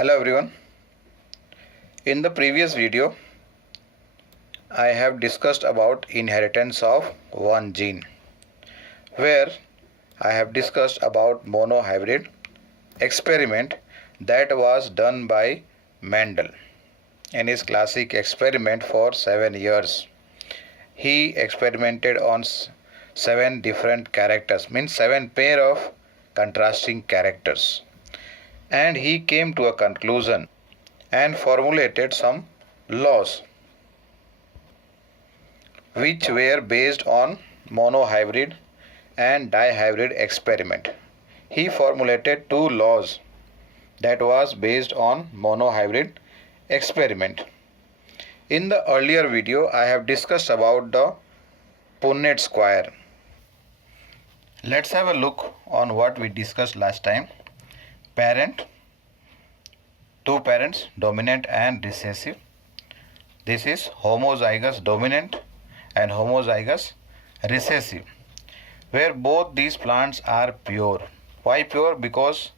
Hello everyone. In the previous video, I have discussed about inheritance of one gene, where I have discussed about monohybrid experiment that was done by Mendel in his classic experiment for 7 years. He experimented on 7 different characters, means 7 pair of contrasting characters, and he came to a conclusion and formulated some laws which were based on monohybrid and dihybrid experiment. He formulated 2 laws that was based on monohybrid experiment. In the earlier video, I have discussed about the Punnett square. Let's have a look on what we discussed last time. Parent, 2 parents, dominant and recessive. This is homozygous dominant and homozygous recessive, where both these plants are pure. Why pure? Because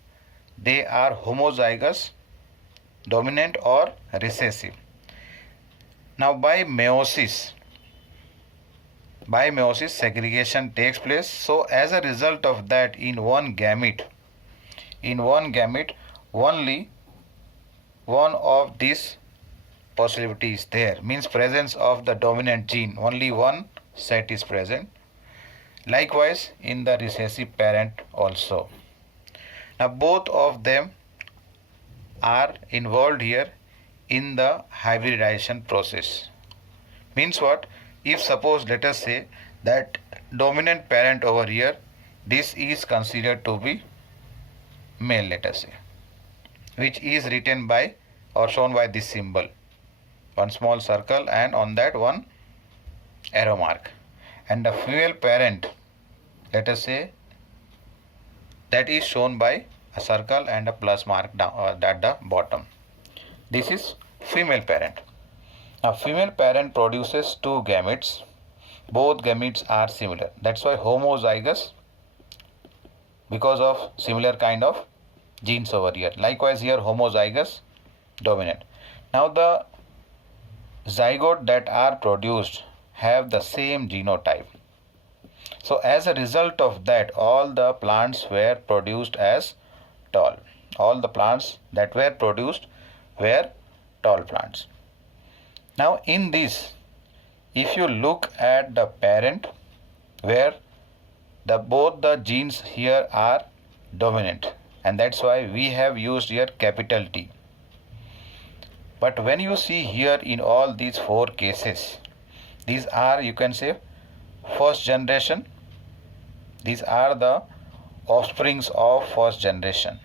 they are homozygous dominant or recessive. Now by meiosis segregation takes place. So as a result of that, in one gamete only one of these possibility is there, means presence of the dominant gene, only one set is present. Likewise in the recessive parent also. Now both of them are involved here in the hybridization process. Means what? If suppose, let us say that dominant parent over here, this is considered to be male, let us say, which is written by or shown by this symbol, one small circle and on that one arrow mark. And the female parent, let us say, that is shown by a circle and a plus mark down at the bottom. This is female parent. Now female parent produces 2 gametes. Both gametes are similar. That's why homozygous, because of similar kind of genes over here. Likewise here homozygous dominant. Now the zygote that are produced have the same genotype. So as a result of that, all the plants were produced as tall. All the plants that were produced were tall plants. Now in this, if you look at the parent where both the genes here are dominant, and that's why we have used here capital T. But when you see here in all these 4 cases, these are, you can say, first generation. These are the offsprings of first generation,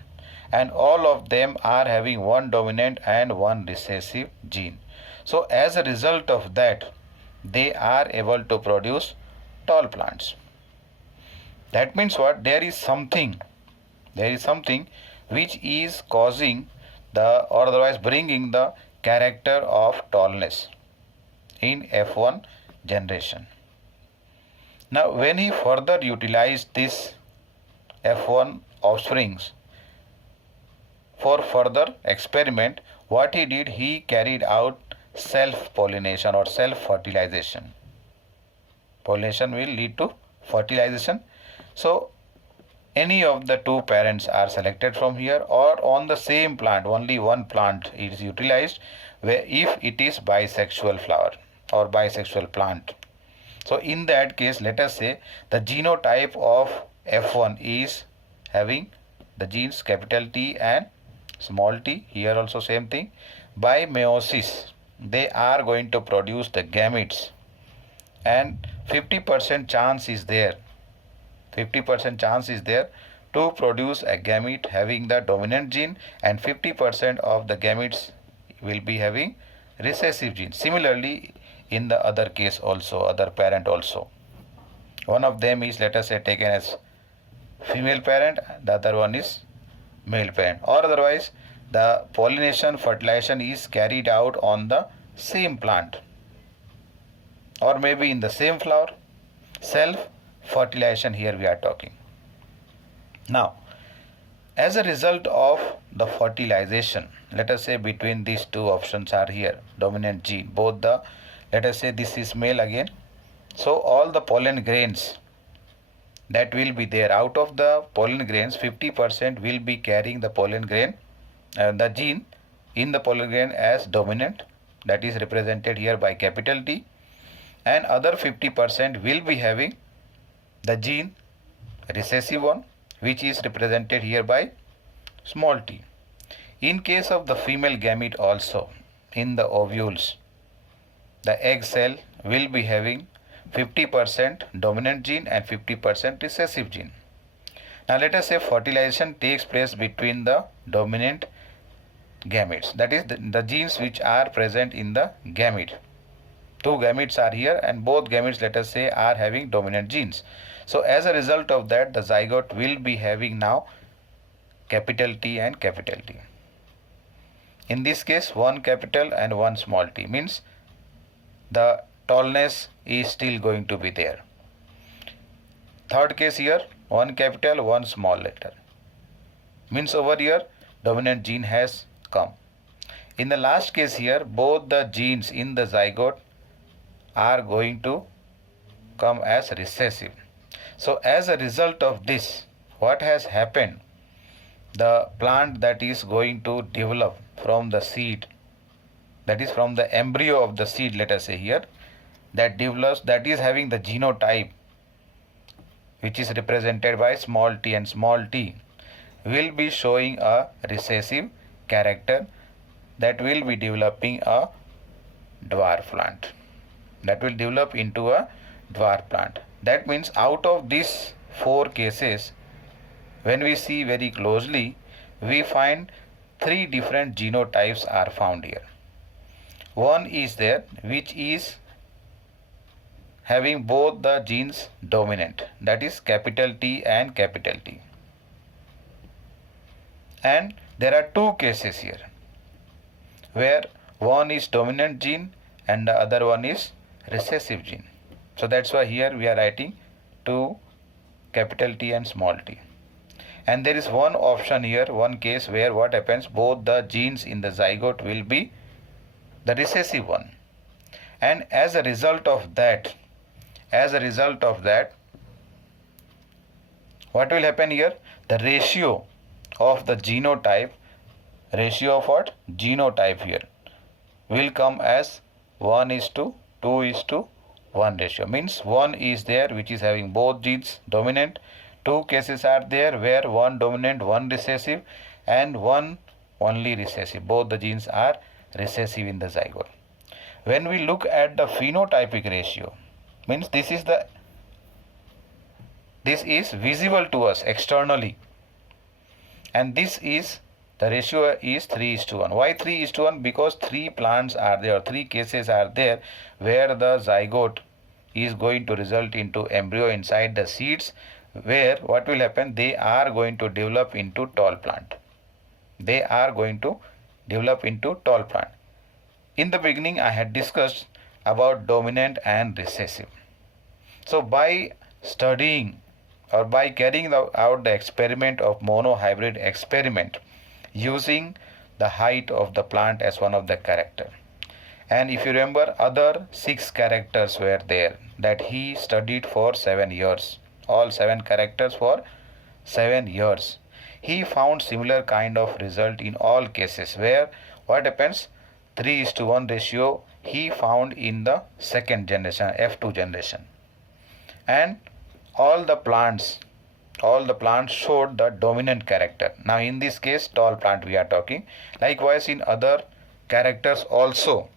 and all of them are having one dominant and one recessive gene. So as a result of that, they are able to produce tall plants. That means what? There is something which is causing the, or otherwise bringing the character of tallness in F1 generation. Now when he further utilized this F1 offsprings for further experiment, what he did, he carried out self-pollination or self-fertilization. Pollination will lead to fertilization. So any of the 2 parents are selected from here, or on the same plant only one plant is utilized, where if it is bisexual flower or bisexual plant. So in that case, let us say the genotype of F1 is having the genes capital T and small t. Here also same thing. By meiosis, they are going to produce the gametes, and 50% chance is there. 50% chance is there to produce a gamete having the dominant gene, and 50% of the gametes will be having recessive gene. Similarly in the other case also, other parent also. One of them is, let us say, taken as female parent, the other one is male parent, or otherwise the pollination fertilization is carried out on the same plant or maybe in the same flower. Self fertilization here we are talking. Now As a result of the fertilization, let us say between these two options are here, dominant gene, both the, let us say this is male again. So all the pollen grains that will be there, out of the pollen grains, 50% will be carrying the pollen grain, the gene in the pollen grain as dominant, that is represented here by capital T, and other 50% will be having the gene recessive one, which is represented here by small t. In case of the female gamete also, in the ovules, the egg cell will be having 50% dominant gene and 50% recessive gene. Now let us say fertilization takes place between the dominant gametes, that is the genes which are present in the gamete. Two gametes are here and both gametes, let us say, are having dominant genes. So as a result of that, the zygote will be having now capital T and capital T. In this case, one capital and one small t, means the tallness is still going to be there. Third case here, one capital, one small letter, means over here dominant gene has come. In the last case here, both the genes in the zygote are going to come as recessive. So as a result of this, what has happened, the plant that is going to develop from the seed, that is from the embryo of the seed, let us say here, that develops, that is having the genotype which is represented by small t and small t, will be showing a recessive character, that will be developing a dwarf plant, that will develop into a dwarf plant. That means out of these four cases, when we see very closely, we find three different genotypes are found here. One is there which is having both the genes dominant, that is capital T and capital T. And there are two cases here where one is dominant gene and the other one is recessive gene. So that's why here we are writing two capital T and small t. And there is one option here, one case where what happens, both the genes in the zygote will be the recessive one. And as a result of that, what will happen here? The ratio of the genotype, ratio of what? Genotype here will come as 1:2:1 ratio. Means one is there which is having both genes dominant. Two cases are there where one dominant, one recessive, and one only recessive. Both the genes are recessive in the zygote. When we look at the phenotypic ratio, means this is visible to us externally, and this is the ratio is 3:1. Why 3:1? Because three plants are there, three cases are there where the zygote is going to result into embryo inside the seeds, where what will happen, they are going to develop into tall plant. They are going to develop into tall plant. In the beginning I had discussed about dominant and recessive. So by studying or by carrying out the experiment of monohybrid experiment, using the height of the plant as one of the character, and if you remember, other 6 characters were there that he studied for 7 years, all 7 characters for 7 years. He found similar kind of result in all cases, where what happens, 3:1 ratio he found in the second generation, F2 generation, and all the plants showed the dominant character. Now in this case tall plant we are talking. Likewise in other characters also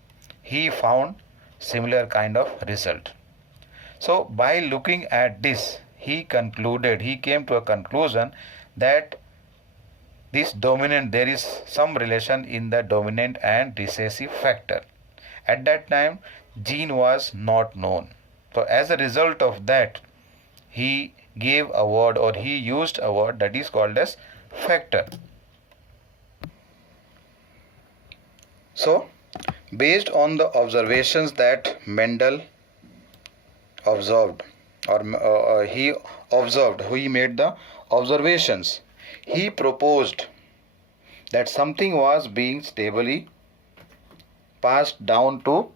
he found similar kind of result. So by looking at this, he came to a conclusion that this dominant, there is some relation in the dominant and recessive factor. At that time gene was not known. So as a result of that, he gave a word, or he used a word that is called as factor. So based on the observations that Mendel observed, or he made the observations, he proposed that something was being stably passed down to,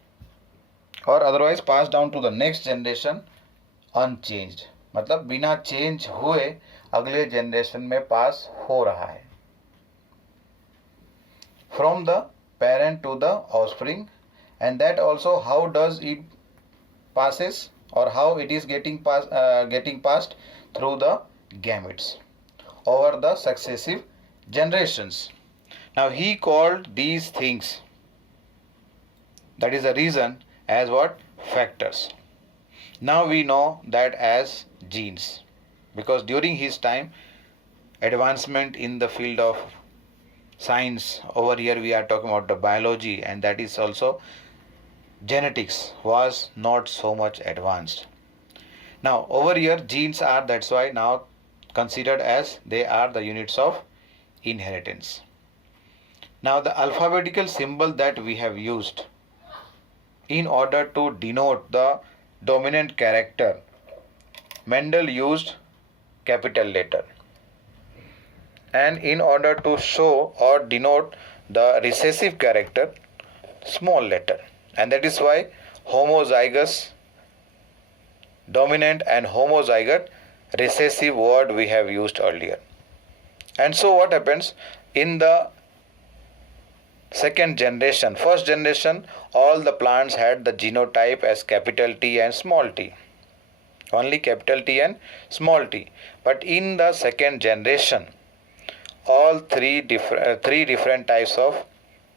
or otherwise passed down to the next generation unchanged. मतलब बिना change हुए अगले generation में पास हो रहा है. From the parent to the offspring, and that also how does it passes, or how it is getting passed through the gametes over the successive generations. Now he called these things, that is the reason, as what? Factors. Now we know that as genes, because during his time advancement in the field of science, over here we are talking about the biology, and that is also genetics, was not so much advanced. Now over here genes are, that's why now considered as they are the units of inheritance. Now the alphabetical symbol that we have used in order to denote the dominant character, Mendel used capital letter, and in order to show or denote the recessive character, small letter. And that is why homozygous dominant and homozygote recessive word we have used earlier. And so what happens in the second generation? First generation, all the plants had the genotype as capital T and small t, only capital T and small t. But in the second generation, all three different types of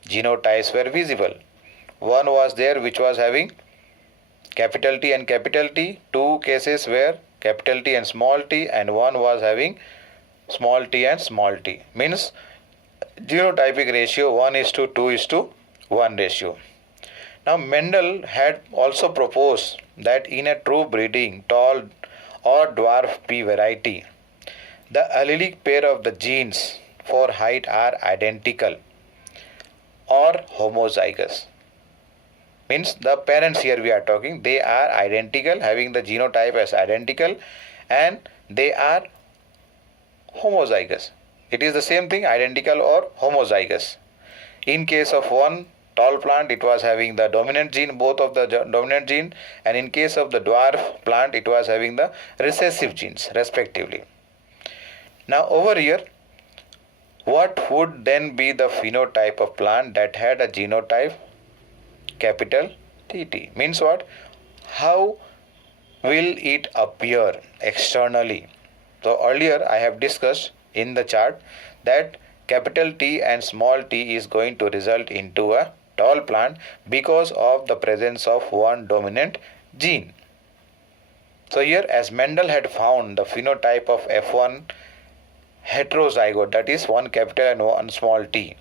genotypes were visible. One was there which was having capital T and capital T, two cases were capital T and small t, and one was having small t and small t. Means genotypic ratio 1:2:1 ratio. Now Mendel had also proposed that in a true breeding tall or dwarf pea variety, the allelic pair of the genes for height are identical or homozygous. Means the parents here we are talking, they are identical, having the genotype as identical, and they are homozygous. It is the same thing, identical or homozygous. In case of one tall plant, it was having the dominant gene, both of the dominant gene, and in case of the dwarf plant, it was having the recessive genes respectively. Now over here, what would then be the phenotype of plant that had a genotype capital TT? Means what? How will it appear externally? So earlier I have discussed in the chart that capital T and small t is going to result into a tall plant because of the presence of one dominant gene. So here, as Mendel had found the phenotype of F1 heterozygote, that is one capital and one small t,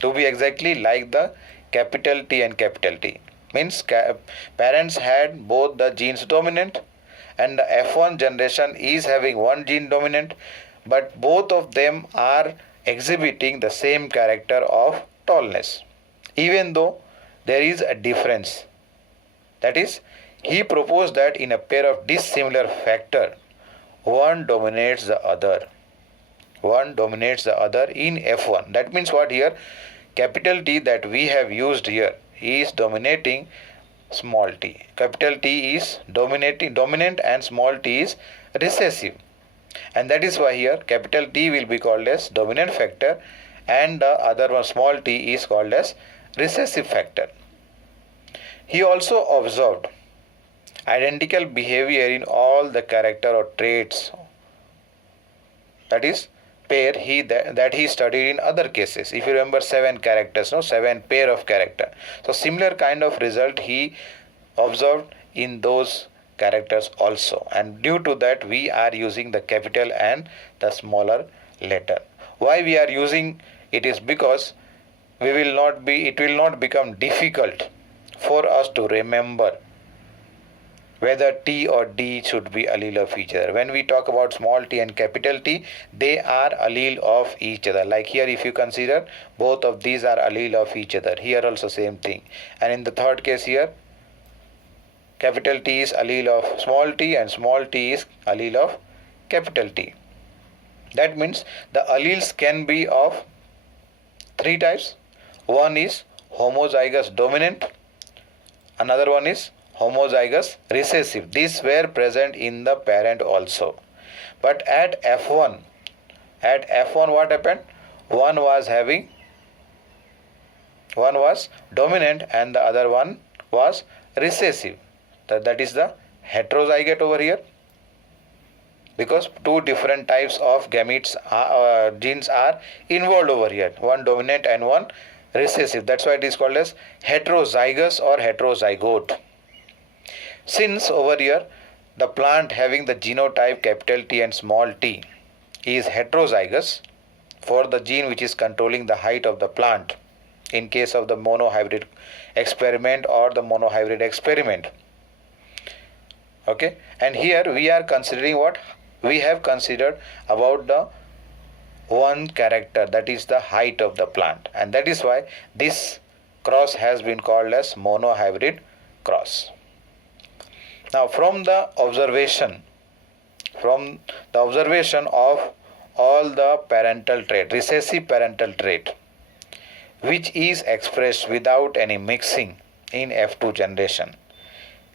to be exactly like the capital T and capital T. Means parents had both the genes dominant, and the F1 generation is having one gene dominant, but both of them are exhibiting the same character of tallness, even though there is a difference. That is, he proposed that in a pair of dissimilar factor, one dominates the other. One dominates the other in F1. That means what here? Capital T that we have used here is dominating small t. Capital T is dominant and small t is recessive. And that is why here capital T will be called as dominant factor and the other one small t is called as recessive factor. He also observed identical behavior in all the character or traits, that is pair that he studied in other cases. If you remember 7 characters, 7 pair of character. So similar kind of result he observed in those characters also, and due to that we are using the capital and the smaller letter. Why we are using it is because it will not become difficult for us to remember whether T or D should be allele of each other. When we talk about small t and capital T, they are allele of each other. Like here if you consider, both of these are allele of each other. Here also same thing. And in the third case here, capital T is allele of small t and small t is allele of capital T. That means the alleles can be of three types. One is homozygous dominant, another one is homozygous recessive. These were present in the parent also. But at F1 what happened? One was dominant and the other one was recessive. That is the heterozygote over here, because two different types of gametes genes are involved over here, one dominant and one recessive. That's why it is called as heterozygous or heterozygote. Since over here the plant having the genotype capital T and small t is heterozygous for the gene which is controlling the height of the plant in case of the monohybrid experiment or the monohybrid experiment. Okay, and here we are considering what we have considered about the one character, that is the height of the plant, and that is why this cross has been called as monohybrid cross. Now from the observation of all the parental trait, recessive parental trait, which is expressed without any mixing in F2 generation.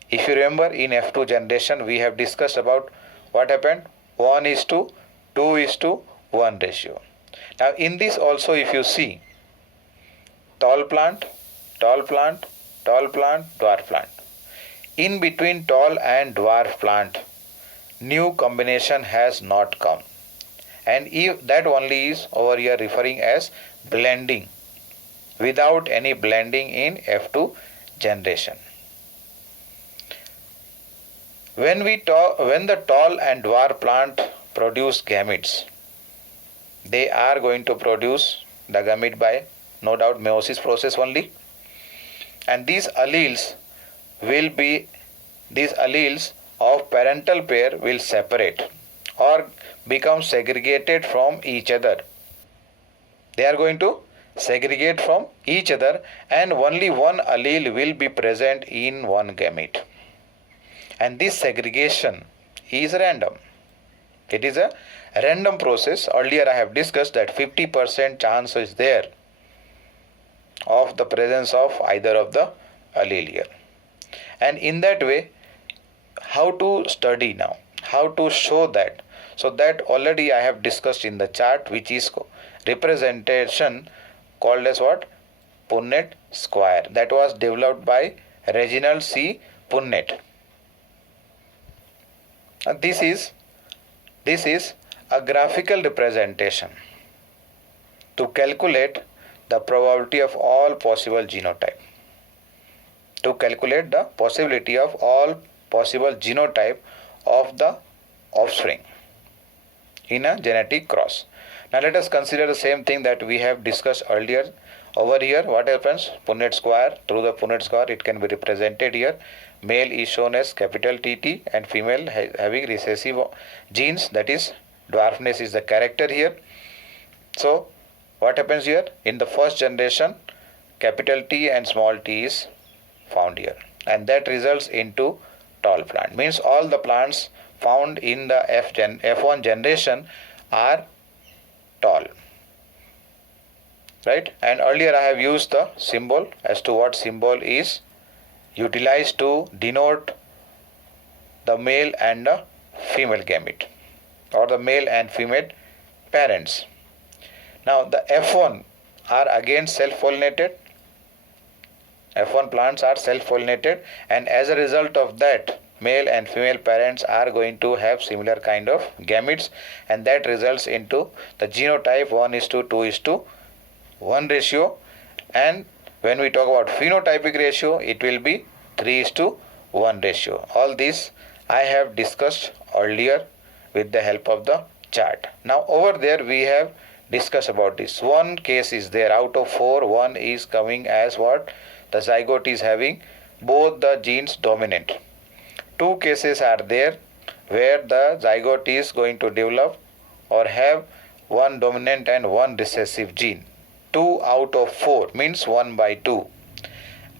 If you remember, in F2 generation we have discussed about what happened, 1:2:1 ratio. Now in this also, if you see, tall plant, dwarf plant. In between tall and dwarf plant, new combination has not come, and if that only is over here referring as blending, without any blending in F2 generation. When the tall and dwarf plant produce gametes, they are going to produce the gamete by no doubt meiosis process only, and these alleles of parental pair will separate or become segregated from each other. They are going to segregate from each other, and only one allele will be present in one gamete. And this segregation is random. It is a random process. Earlier I have discussed that 50% chance is there of the presence of either of the allele here. And in that way, how to study now? How to show that? So that already I have discussed in the chart, which is representation called as what? Punnett square. That was developed by Reginald C. Punnett. This is a graphical representation to calculate the probability of all possible genotype. To calculate the possibility of all possible genotype of the offspring in a genetic cross. Now let us consider the same thing that we have discussed earlier. Over here, what happens? Punnett square. Through the Punnett square, it can be represented here. Male is shown as capital TT and female having recessive genes, that is dwarfness is the character here. So what happens here? In the first generation, capital T and small t is found here, and that results into tall plant. Means all the plants found in the F1 generation are tall. Right? And earlier I have used the symbol as to what symbol is utilized to denote the male and the female gamete, or the male and female parents. Now the F1 are again self-pollinated. F1 plants are self-pollinated, and as a result of that, male and female parents are going to have similar kind of gametes, and that results into the genotype 1:2:1 ratio. And when we talk about phenotypic ratio, it will be 3:1 ratio. All this I have discussed earlier with the help of the chart. Now over there we have discussed about this. One case is there out of 4, one is coming as what? The zygote is having both the genes dominant. 2 cases are there where the zygote is going to develop or have one dominant and one recessive gene. 2 out of 4 means 1/2.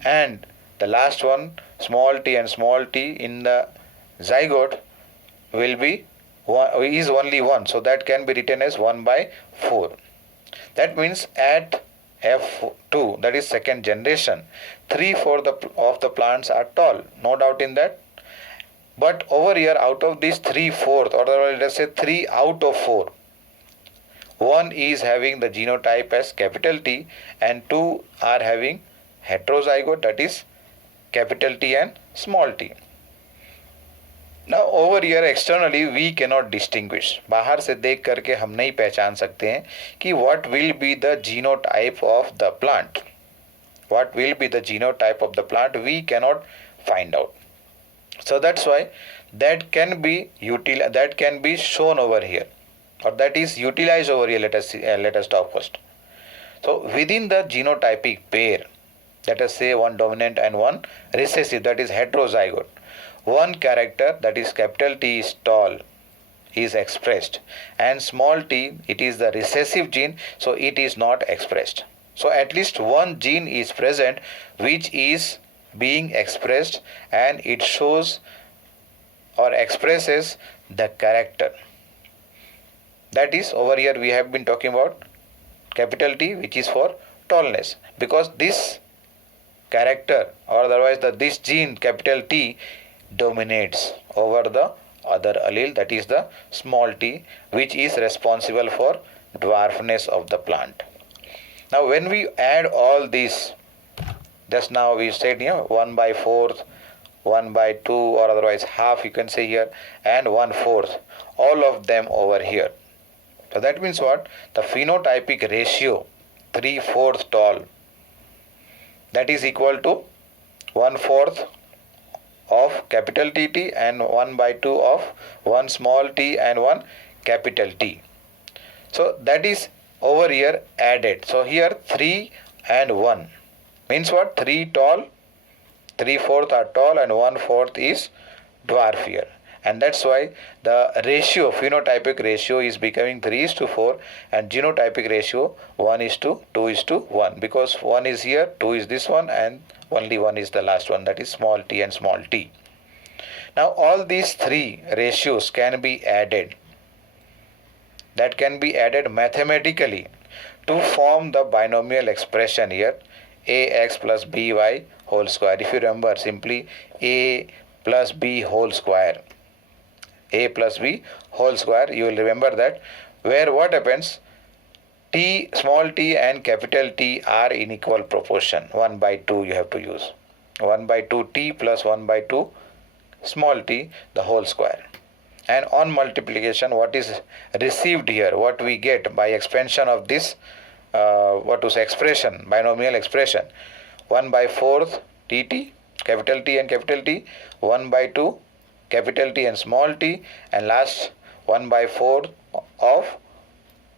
And the last one, small t and small t in the zygote, will be is only 1. So that can be written as 1 by 4. That means at F2, that is second generation, 3/4 of the plants are tall. No doubt in that. But over here, out of these 3/4, or let us say 3 out of 4, one is having the genotype as capital T and 2 are having heterozygote, that is capital T and small t. Now over here externally we cannot distinguish. बाहर से देख करके हम नहीं पहचान सकते हैं कि what will be the genotype of the plant. What will be the genotype of the plant we cannot find out. So that's why that can be shown over here, or that is utilized over here. Let us talk first. So within the genotypic pair, let us say one dominant and one recessive, that is heterozygote, one character, that is capital T, is tall, is expressed, and small t, it is the recessive gene, so it is not expressed. So at least one gene is present which is being expressed, and it shows or expresses the character. That is, over here we have been talking about capital T, which is for tallness, because this character, or otherwise this gene capital T dominates over the other allele, that is the small t, which is responsible for dwarfness of the plant. Now when we add all these, just now we said 1 by 4th, 1 by 2, or otherwise half you can say here, and 1/4, all of them over here. So that means what? The phenotypic ratio 3/4 tall, that is equal to 1/4 of capital T and 1 by 2 of 1 small t and 1 capital T. So that is over here added. So here 3 and 1 means what? 3 tall, 3/4 are tall, and 1/4 is dwarf here. And that's why the ratio, phenotypic ratio, is becoming 3:4, and genotypic ratio 1:2:1, because 1 is here, 2 is this one, and only 1 is the last one, that is small t and small t. Now all these three ratios can be added. That can be added mathematically to form the binomial expression here, ax plus by whole square. If you remember, simply a plus b whole square. A plus b whole square, you will remember that, where what happens, t, small t and capital T are in equal proportion. 1 by 2 you have to use. 1 by 2 t plus 1 by 2 small t, the whole square. And on multiplication, what is received here, what we get by expansion of this expression, binomial expression, 1 by 4th tt, capital T and capital T, 1 by 2 capital T and small t, and last 1 by 4 of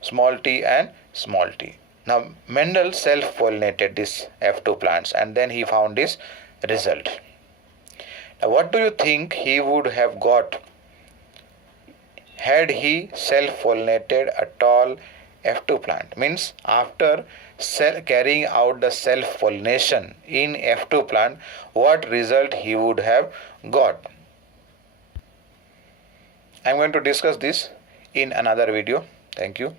small t and small t. Now Mendel self-pollinated these F2 plants, and then he found this result. Now what do you think he would have got had he self-pollinated a tall F2 plant? Means after carrying out the self-pollination in F2 plant, what result he would have got? I am going to discuss this in another video. Thank you.